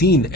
3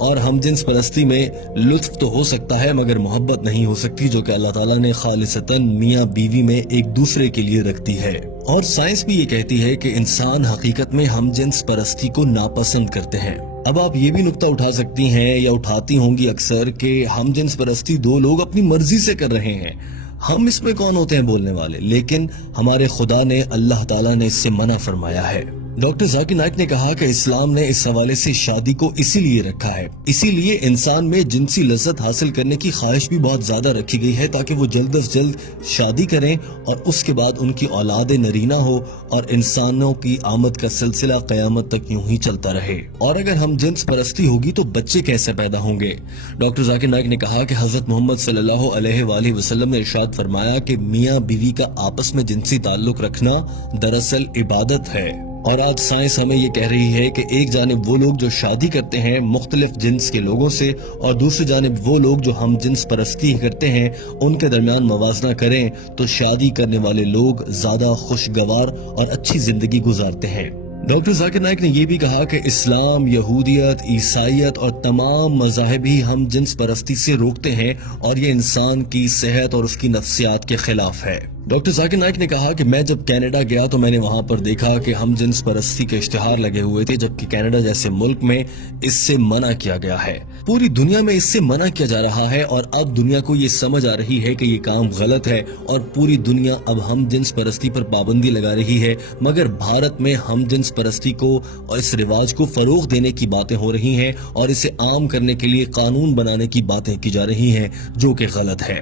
اور ہم جنس پرستی میں لطف تو ہو سکتا ہے مگر محبت نہیں ہو سکتی، جو کہ اللہ تعالیٰ نے خالصتاً میاں بیوی میں ایک دوسرے کے لیے رکھتی ہے۔ اور سائنس بھی یہ کہتی ہے کہ انسان حقیقت میں ہم جنس پرستی کو ناپسند کرتے ہیں۔ اب آپ یہ بھی نکتہ اٹھا سکتی ہیں یا اٹھاتی ہوں گی اکثر کہ ہم جنس پرستی دو لوگ اپنی مرضی سے کر رہے ہیں، ہم اس میں کون ہوتے ہیں بولنے والے، لیکن ہمارے خدا نے، اللہ تعالیٰ نے اس سے منع فرمایا ہے۔ ڈاکٹر ذاکر نائک نے کہا کہ اسلام نے اس حوالے سے شادی کو اسی لیے رکھا ہے، اسی لیے انسان میں جنسی لذت حاصل کرنے کی خواہش بھی بہت زیادہ رکھی گئی ہے تاکہ وہ جلد از جلد شادی کریں اور اس کے بعد ان کی اولاد نرینہ ہو اور انسانوں کی آمد کا سلسلہ قیامت تک یوں ہی چلتا رہے۔ اور اگر ہم جنس پرستی ہوگی تو بچے کیسے پیدا ہوں گے؟ ڈاکٹر ذاکر نائک نے کہا کہ حضرت محمد صلی اللہ علیہ وآلہ وسلم نے ارشاد فرمایا کہ میاں بیوی کا آپس میں جنسی تعلق رکھنا دراصل عبادت ہے۔ اور آج سائنس ہمیں یہ کہہ رہی ہے کہ ایک جانب وہ لوگ جو شادی کرتے ہیں مختلف جنس کے لوگوں سے اور دوسری جانب وہ لوگ جو ہم جنس پرستی کرتے ہیں ان کے درمیان موازنہ کریں تو شادی کرنے والے لوگ زیادہ خوشگوار اور اچھی زندگی گزارتے ہیں۔ ڈاکٹر ذاکر نائک نے یہ بھی کہا کہ اسلام، یہودیت، عیسائیت اور تمام مذاہب ہی ہم جنس پرستی سے روکتے ہیں اور یہ انسان کی صحت اور اس کی نفسیات کے خلاف ہے۔ ڈاکٹر ذاکر نائک نے کہا کہ میں جب کینیڈا گیا تو میں نے وہاں پر دیکھا کہ ہم جنس پرستی کے اشتہار لگے ہوئے تھے، جبکہ کینیڈا جیسے ملک میں اس سے منع کیا گیا ہے۔ پوری دنیا میں اس سے منع کیا جا رہا ہے اور اب دنیا کو یہ سمجھ آ رہی ہے کہ یہ کام غلط ہے اور پوری دنیا اب ہم جنس پرستی پر پابندی لگا رہی ہے، مگر بھارت میں ہم جنس پرستی کو اور اس رواج کو فروغ دینے کی باتیں ہو رہی ہیں اور اسے عام کرنے کے لیے قانون بنانے کی باتیں کی جا رہی ہیں، جو کہ غلط ہے۔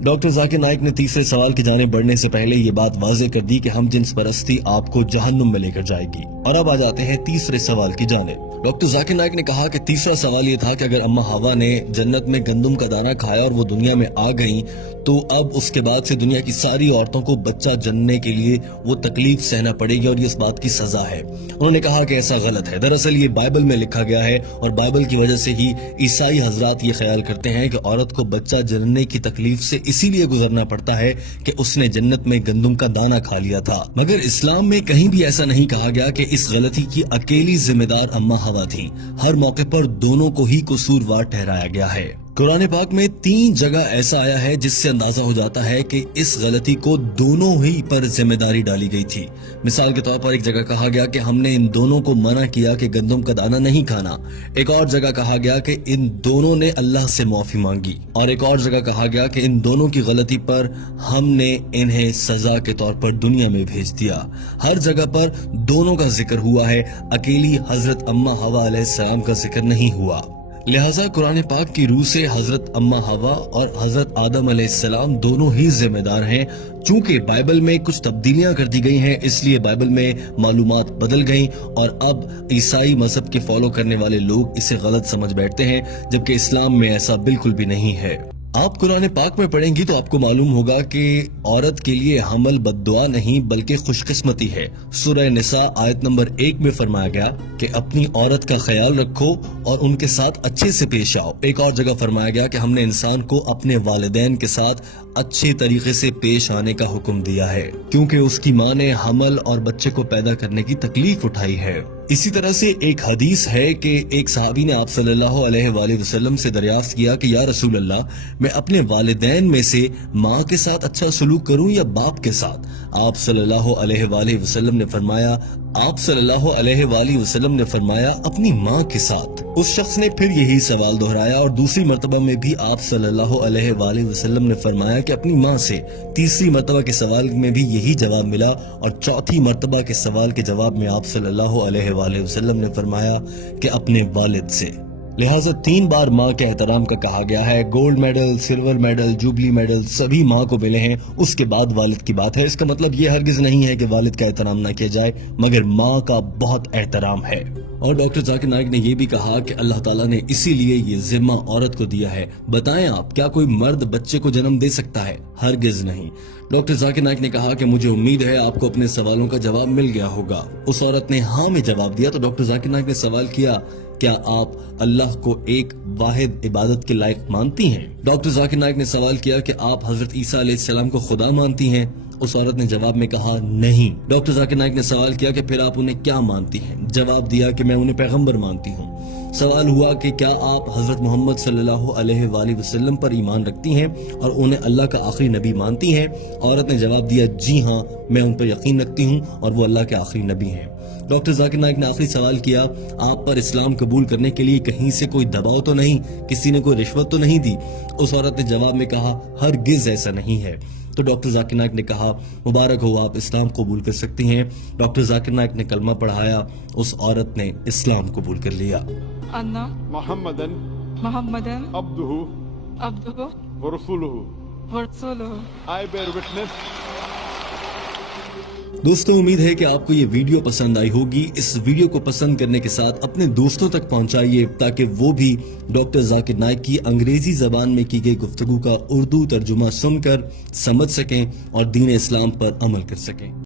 ڈاکٹر ذاکر نائک نے تیسرے سوال کی جانب بڑھنے سے پہلے یہ بات واضح کر دی کہ ہم جنس پرستی آپ کو جہنم میں لے کر جائے گی۔ اور اب آ جاتے ہیں تیسرے سوال کی جانب۔ ڈاکٹر ذاکر نائک نے کہا کہ تیسرا سوال یہ تھا کہ اگر اما حوا نے جنت میں گندم کا دانہ کھایا اور وہ دنیا میں آ گئیں تو اب اس کے بعد سے دنیا کی ساری عورتوں کو بچہ جننے کے لیے وہ تکلیف سہنا پڑے گی اور یہ اس بات کی سزا ہے۔ انہوں نے کہا کہ ایسا غلط ہے، دراصل یہ بائبل میں لکھا گیا ہے اور بائبل کی وجہ سے ہی عیسائی حضرات یہ خیال کرتے ہیں کہ عورت کو بچہ جننے کی تکلیف سے اسی لیے گزرنا پڑتا ہے کہ اس نے جنت میں گندم کا دانہ کھا لیا تھا، مگر اسلام میں کہیں بھی ایسا نہیں کہا گیا کہ اس غلطی کی اکیلی ذمہ دار اما حوا تھی۔ ہر موقع پر دونوں کو ہی قصوروار ٹھہرایا گیا ہے۔ قرآن پاک میں 3 جگہ ایسا آیا ہے جس سے اندازہ ہو جاتا ہے کہ اس غلطی کو دونوں ہی پر ذمہ داری ڈالی گئی تھی۔ مثال کے طور پر ایک جگہ کہا گیا کہ ہم نے ان دونوں کو منع کیا کہ گندم کا دانہ نہیں کھانا، ایک اور جگہ کہا گیا کہ ان دونوں نے اللہ سے معافی مانگی، اور ایک اور جگہ کہا گیا کہ ان دونوں کی غلطی پر ہم نے انہیں سزا کے طور پر دنیا میں بھیج دیا۔ ہر جگہ پر دونوں کا ذکر ہوا ہے، اکیلی حضرت اما حوا علیہ السلام کا ذکر نہیں ہوا۔ لہٰذا قرآن پاک کی روح سے حضرت اما حوا اور حضرت آدم علیہ السلام دونوں ہی ذمہ دار ہیں۔ چونکہ بائبل میں کچھ تبدیلیاں کر دی گئی ہیں اس لیے بائبل میں معلومات بدل گئیں اور اب عیسائی مذہب کے فالو کرنے والے لوگ اسے غلط سمجھ بیٹھتے ہیں، جبکہ اسلام میں ایسا بالکل بھی نہیں ہے۔ آپ قرآن پاک میں پڑھیں گی تو آپ کو معلوم ہوگا کہ عورت کے لیے حمل بد دعا نہیں بلکہ خوش قسمتی ہے۔ سورہ نساء آیت نمبر 1 میں فرمایا گیا کہ اپنی عورت کا خیال رکھو اور ان کے ساتھ اچھے سے پیش آؤ۔ ایک اور جگہ فرمایا گیا کہ ہم نے انسان کو اپنے والدین کے ساتھ اچھے طریقے سے پیش آنے کا حکم دیا ہے، کیونکہ اس کی ماں نے حمل اور بچے کو پیدا کرنے کی تکلیف اٹھائی ہے۔ اسی طرح سے ایک حدیث ہے کہ ایک صحابی نے آپ صلی اللہ علیہ وآلہ وسلم سے دریافت کیا کہ یا رسول اللہ، میں اپنے والدین میں سے ماں کے ساتھ اچھا سلوک کروں یا باپ کے ساتھ؟ آپ صلی اللہ علیہ وآلہ وسلم نے فرمایا اپنی ماں کے ساتھ۔ اس شخص نے پھر یہی سوال دہرایا اور دوسری مرتبہ میں بھی آپ صلی اللہ علیہ وآلہ وسلم نے فرمایا کہ اپنی ماں سے۔ تیسری مرتبہ کے سوال میں بھی یہی جواب ملا اور چوتھی مرتبہ کے سوال کے جواب میں آپ صلی اللہ علیہ وآلہ وسلم نے فرمایا کہ اپنے والد سے۔ لہٰذا 3 بار ماں کے احترام کا کہا گیا ہے۔ Gold medal, silver medal, jubilee medal سبھی ماں کو ملے ہیں، اس کے بعد والد کی بات ہے۔ اس کا مطلب یہ ہرگز نہیں ہے کہ والد کا احترام نہ کیا جائے، مگر ماں کا بہت احترام ہے۔ اور ڈاکٹر ذاکر نائک نے یہ بھی کہا کہ اللہ تعالیٰ نے اسی لیے یہ ذمہ عورت کو دیا ہے۔ بتائیں آپ، کیا کوئی مرد بچے کو جنم دے سکتا ہے؟ ہرگز نہیں۔ ڈاکٹر ذاکر نائک نے کہا کہ مجھے امید ہے آپ کو اپنے سوالوں کا جواب مل گیا ہوگا۔ اس عورت نے ہاں میں جواب دیا تو ڈاکٹر ذاکر نائک نے سوال کیا، کیا آپ اللہ کو ایک واحد عبادت کے لائق مانتی ہیں؟ ڈاکٹر ذاکر نائک نے سوال کیا کہ آپ حضرت عیسیٰ علیہ السلام کو خدا مانتی ہیں؟ اس عورت نے جواب میں کہا نہیں۔ ڈاکٹر ذاکر نائک نے سوال کیا کہ پھر آپ انہیں کیا مانتی ہیں؟ جواب دیا کہ میں انہیں پیغمبر مانتی ہوں۔ سوال ہوا کہ کیا آپ حضرت محمد صلی اللہ علیہ وآلہ وسلم پر ایمان رکھتی ہیں اور انہیں اللہ کا آخری نبی مانتی ہیں؟ عورت نے جواب دیا جی ہاں، میں ان پر یقین رکھتی ہوں اور وہ اللہ کے آخری نبی ہیں۔ ڈاکٹر ذاکر نائک نے آخری سوال کیا، آپ پر اسلام قبول کرنے کے لیے کہیں سے کوئی دباؤ تو نہیں، کسی نے کوئی رشوت تو نہیں دی؟ اس عورت نے جواب میں کہا ہرگز ایسا نہیں ہے۔ تو ڈاکٹر ذاکر نائک نے کہا مبارک ہو، آپ اسلام قبول کر سکتی ہیں۔ ڈاکٹر ذاکر نائک نے کلمہ پڑھایا، اس عورت نے اسلام قبول کر لیا۔ أن محمدا عبده ورسوله I bear witness. دوستوں امید ہے کہ آپ کو یہ ویڈیو پسند آئی ہوگی۔ اس ویڈیو کو پسند کرنے کے ساتھ اپنے دوستوں تک پہنچائیے تاکہ وہ بھی ڈاکٹر ذاکر نائک کی انگریزی زبان میں کی گئی گفتگو کا اردو ترجمہ سن کر سمجھ سکیں اور دین اسلام پر عمل کر سکیں۔